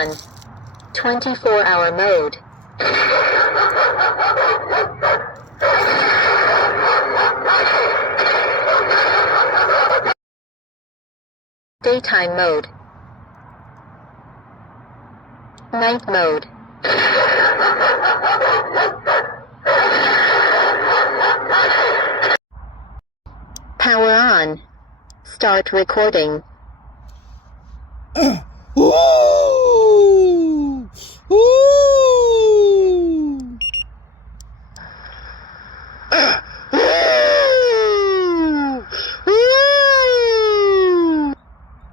on. 24-hour mode. Daytime mode. Night mode. Power on. Start recording.